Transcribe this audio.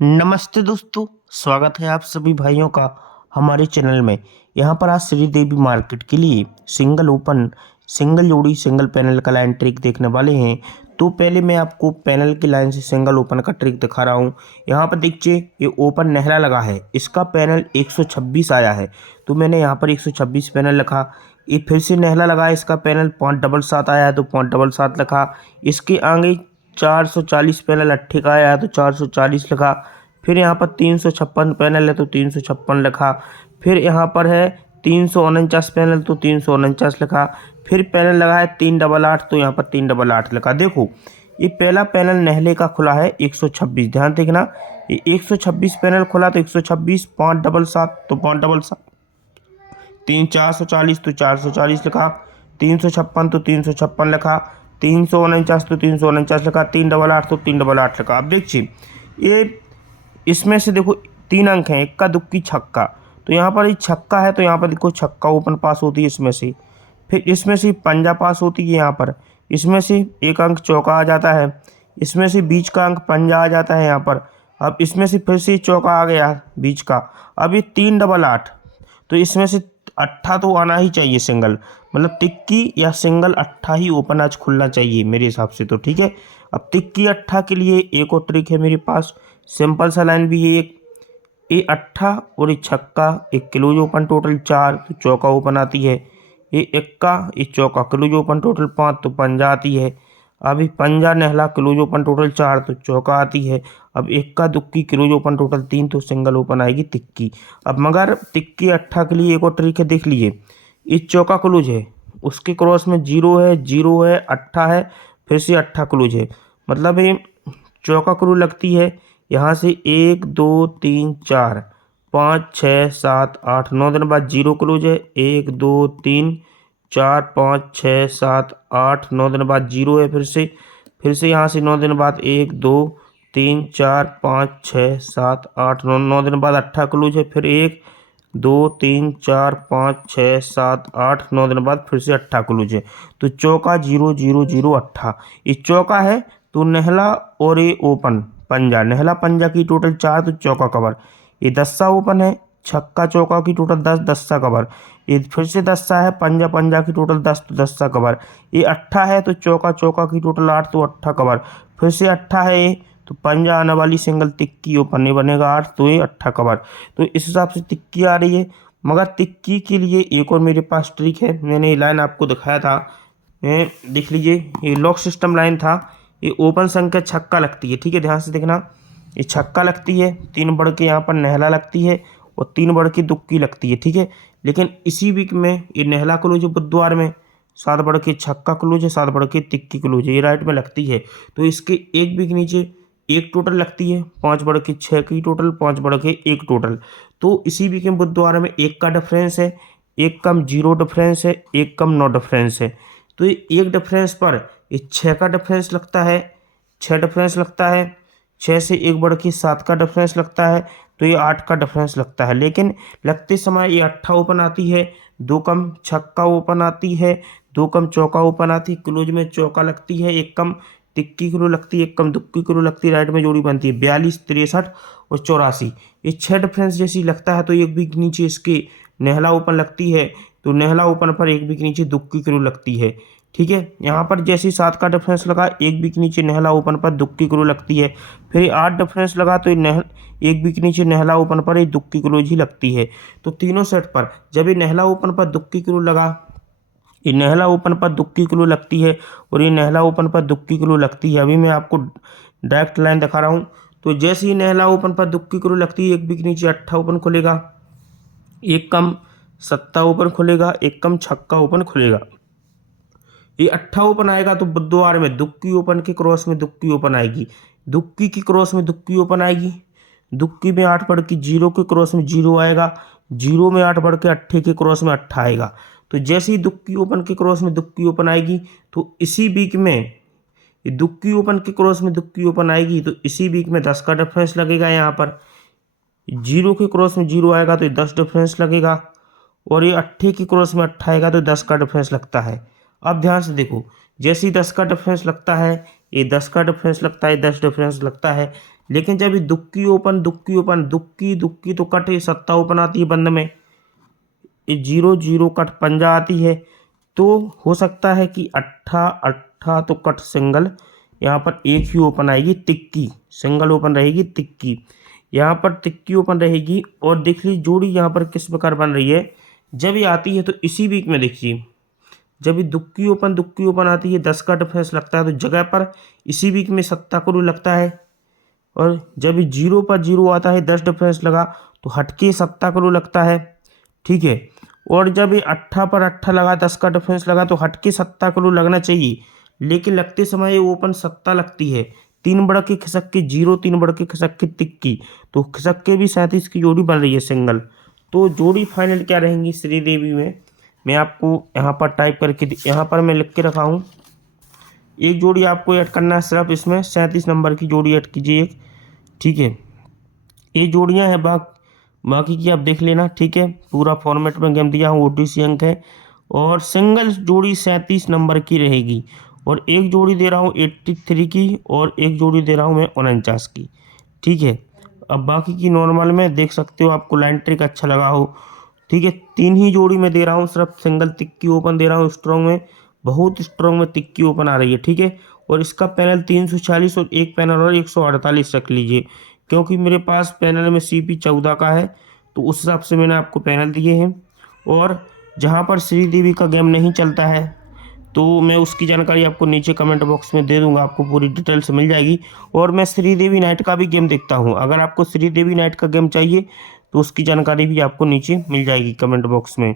नमस्ते दोस्तों, स्वागत है आप सभी भाइयों का हमारे चैनल में। यहाँ पर आज श्रीदेवी मार्केट के लिए सिंगल ओपन, सिंगल जोड़ी, सिंगल पैनल का लाइन ट्रिक देखने वाले हैं। तो पहले मैं आपको पैनल की लाइन से सिंगल ओपन का ट्रिक दिखा रहा हूँ। यहाँ पर देखिए, ये ओपन नहला लगा है, इसका पैनल 126 आया है, तो मैंने यहाँ पर 126 पैनल लिखा। ये फिर से नहला लगा है, इसका पैनल 577 आया है, तो 577 लिखा। इसके आगे 440 पैनल अट्ठे का आया है, तो 440 लिखा। फिर यहाँ पर 356 पैनल है, तो 356 लिखा। फिर यहाँ पर है 349 पैनल, तो 349 लिखा। फिर पैनल लगा है 388, तो यहाँ पर 388 लिखा। देखो, ये पहला पैनल नहले का खुला है 126, ध्यान देखना, ये 126 पैनल खुला, तो 126, 577 तो 577, 440 तो 440 लिखा। 356 तो 356 लिखा। 349 तो 349 लिखा। 388 तो 388 लिखा। अब देखिए, ये इसमें से देखो 3 अंक हैं, इक्का दुक्की छक्का, तो यहाँ पर ये छक्का है, तो यहाँ पर देखो छक्का ओपन पास होती है इसमें से। फिर इसमें से पंजा पास होती है यहाँ पर, इसमें से एक अंक चौका आ जाता है, इसमें से बीच का अंक पंजा आ जाता है यहाँ पर। अब इसमें से फिर से चौका आ गया बीच का। अब ये 388, तो इसमें से अट्ठा तो आना ही चाहिए सिंगल, मतलब तिक्की या सिंगल अट्ठा ही ओपन आज खुलना चाहिए मेरे हिसाब से, तो ठीक है। अब तिक्की अट्ठा के लिए एक और ट्रिक है मेरे पास, सिंपल सा लाइन भी है। एक ये अट्ठा और ये छक्का, एक क्लोज ओपन टोटल 4, तो चौका ओपन आती है। ये इक्का, ये चौका क्लोज ओपन टोटल 5, तो पंजा आती है। अभी पंजा नहला क्लोज ओपन टोटल 4, तो चौका आती है। अब इक्का दुक्की क्लोज ओपन टोटल 3, तो सिंगल ओपन आएगी तिक्की। अब मगर तिक्की अट्ठा के लिए एक और ट्रिक है, देख लीजिए। ये चौका क्लोज है, उसके क्रॉस में जीरो है, अट्ठा है, फिर से अट्ठा क्लोज है, मतलब ये चौका क्लोज लगती है। यहाँ से 1 2 3 4 5 6 7 8 9 दिन बाद जीरो क्लोज है। 1 2 3 4 5 6 7 8 9 दिन बाद जीरो है। फिर से यहाँ से 9 दिन बाद 1 2 3 4 5 6 7 8 9 9 दिन बाद अट्ठा क्लोज है। फिर 1 2 3 4 5 6 7 8 9 दिन बाद फिर से अट्ठा क्लोज है। तो चौका 0 0 0 अट्ठा, ये चौका है, तो नहला और ये ओपन पंजा, नहला पंजा की टोटल 4, तो चौका कवर। ये दस्सा ओपन है, छक्का चौका की टोटल 10, दस्सा कवर। ये फिर से दस्सा है, पंजा पंजा की टोटल 10, तो दस्सा कवर। ये अट्ठा है, तो चौका चौका की टोटल 8, तो अट्ठा कवर। फिर से अट्ठा है ये, तो पंजा आने वाली सिंगल तिक्की ओपन, ये बनेगा 8, तो ये अट्ठा कवर। तो इस हिसाब से तिक्की आ रही है। मगर तिक्की के लिए एक और मेरे पास ट्रिक है, मैंने ये लाइन आपको दिखाया था, देख लीजिए, ये लॉक सिस्टम लाइन था। ये ओपन संख्या छक्का लगती है, ठीक है, ध्यान से देखना। ये छक्का लगती है, 3 बढ़ के यहाँ पर नहला लगती है, और 3 बढ़ के दुक्की लगती है, ठीक है। लेकिन इसी वीक में ये नहला क्लोज है बुधवार में, 7 बढ़ के छक्का क्लोज है, 7 बढ़ के तिक्की क्लोज है, ये राइट में लगती है। तो इसके एक वीक नीचे एक टोटल लगती है, 5 बढ़ के 6 की टोटल, 5 बढ़ के 1 टोटल। तो इसी वीक में बुधवार में 1 का डिफरेंस है, एक कम 0 डिफरेंस है, एक कम 9 डिफरेंस है। तो ये एक डिफरेंस पर ये 6 का डिफरेंस लगता है, 6 डिफरेंस लगता है, 6 से 1 बढ़ के 7 का डिफरेंस लगता है, तो ये 8 का डिफरेंस लगता है। लेकिन लगते समय ये अट्ठा ओपन आती है, 2 कम छक्का ओपन आती है, 2 कम चौका ओपन आती है, क्लोज में चौका लगती है, 1 कम तिक्की क्लो लगती है, 1 कम दुक्की क्लो लगती है, राइट में जोड़ी बनती है 42 63 और 84। ये 6 डिफरेंस जैसी लगता है, तो एक भी नीचे इसके नहला ओपन लगती है, तो नहला ओपन पर एक भी नीचे दुक्की क्लो लगती है, ठीक है। यहाँ पर जैसे 7 का डिफरेंस लगा, एक वीक नीचे नहला ओपन पर दुक्की क्लो लगती है। फिर 8 डिफरेंस लगा, तो एक वीक नीचे नहला ओपन पर ये दुक्की क्लोज ही लगती है। तो तीनों सेट पर जब ये नहला ओपन पर दुक्की क्लो लगा, ये नहला ओपन पर दुक्की क्लो लगती है, और ये नहला ओपन पर दुक्की क्लो लगती है। अभी मैं आपको डायरेक्ट लाइन दिखा रहा हूँ। तो जैसे ही नहला ओपन पर दुक्की क्लो लगती है, एक वीक नीचे अट्ठा ओपन खुलेगा, एक कम सत्ता ओपन खुलेगा, एक कम छक्का ओपन खुलेगा। ये अट्ठा ओपन आएगा, तो बुधवार में दुक्की ओपन के क्रॉस में दुक्की ओपन आएगी, दुक्की की क्रॉस में दुक्की ओपन आएगी, दुक्की में 8 बढ़ के 0 के क्रॉस में 0 आएगा, 0 में 8 बढ़ के अट्ठे के क्रॉस में अट्ठा आएगा। तो जैसे ही दुक्की ओपन के क्रॉस में दुक्की ओपन आएगी, तो इसी वीक में ये दुक्की ओपन के क्रॉस में दुक्की ओपन आएगी, तो इसी वीक में 10 का डिफरेंस लगेगा। यहाँ पर 0 के क्रॉस में 0 आएगा, तो ये 10 डिफरेंस लगेगा, और ये अट्ठे की क्रॉस में अट्ठा आएगा, तो 10 का डिफरेंस लगता है। अब ध्यान से देखो, जैसे ही 10 का डिफरेंस लगता है, ये 10 का डिफरेंस लगता है, 10 डिफरेंस लगता है, लेकिन जब ये दुक्की ओपन दुक्की तो कट है, सत्ता ओपन आती है बंद में, ये 0 0 कट पंजा आती है, तो हो सकता है कि अट्ठा अट्ठा तो कट सिंगल, यहाँ पर एक ही ओपन आएगी तिक्की, सिंगल ओपन रहेगी तिक्की, यहाँ पर तिक्की ओपन रहेगी। और देख लीजिए जोड़ी यहाँ पर किस प्रकार बन रही है, जब ये आती है तो इसी वीक में देखिए, जब ये दुक्की ओपन आती है 10 का डिफरेंस लगता है तो जगह पर इसी वीक में सत्ता करोड़ लगता है। और जब ये 0 पर 0 आता है 10 डिफरेंस लगा तो हटके सत्ता करोड़ लगता है, ठीक है। और जब ये अट्ठा पर अट्ठा लगा 10 का डिफरेंस लगा तो हटके सत्ता करोड़ लगना चाहिए, लेकिन लगते समय ये ओपन सत्ता लगती है। 3 बढ़ के खिसक के 0, 3 बढ़ के खिसक के तिक्की, तो खिसक के भी 37 की जोड़ी बन रही है सिंगल। तो जोड़ी फाइनल क्या रहेंगी श्रीदेवी में, मैं आपको यहाँ पर टाइप करके यहाँ पर मैं लिख के रखा हूँ। एक जोड़ी आपको ऐड करना है सिर्फ, इसमें 37 नंबर की जोड़ी ऐड कीजिए एक, ठीक है। ये जोड़ियाँ हैं, बाकी की आप देख लेना, ठीक है। पूरा फॉर्मेट में गेम दिया हूँ, OTC अंक है। और सिंगल जोड़ी 37 नंबर की रहेगी, और एक जोड़ी दे रहा हूँ 83 की, और एक जोड़ी दे रहा हूँ मैं 49 की, ठीक है। अब बाकी की नॉर्मल में देख सकते हो, आपको लाइन ट्रिक अच्छा लगा हो, ठीक है। 3 ही जोड़ी में दे रहा हूँ, सिर्फ सिंगल तिक्की ओपन दे रहा हूँ स्ट्रॉन्ग में, बहुत स्ट्रॉन्ग में तिक्की ओपन आ रही है, ठीक है। और इसका पैनल 340 और एक पैनल और 148 रख लीजिए, क्योंकि मेरे पास पैनल में CP 14 का है, तो उस हिसाब से मैंने आपको पैनल दिए हैं। और जहाँ पर श्रीदेवी का गेम नहीं चलता है तो मैं उसकी जानकारी आपको नीचे कमेंट बॉक्स में दे दूंगा, आपको पूरी डिटेल से मिल जाएगी। और मैं श्रीदेवी नाइट का भी गेम देखता हूँ, अगर आपको श्रीदेवी नाइट का गेम चाहिए तो उसकी जानकारी भी आपको नीचे मिल जाएगी कमेंट बॉक्स में।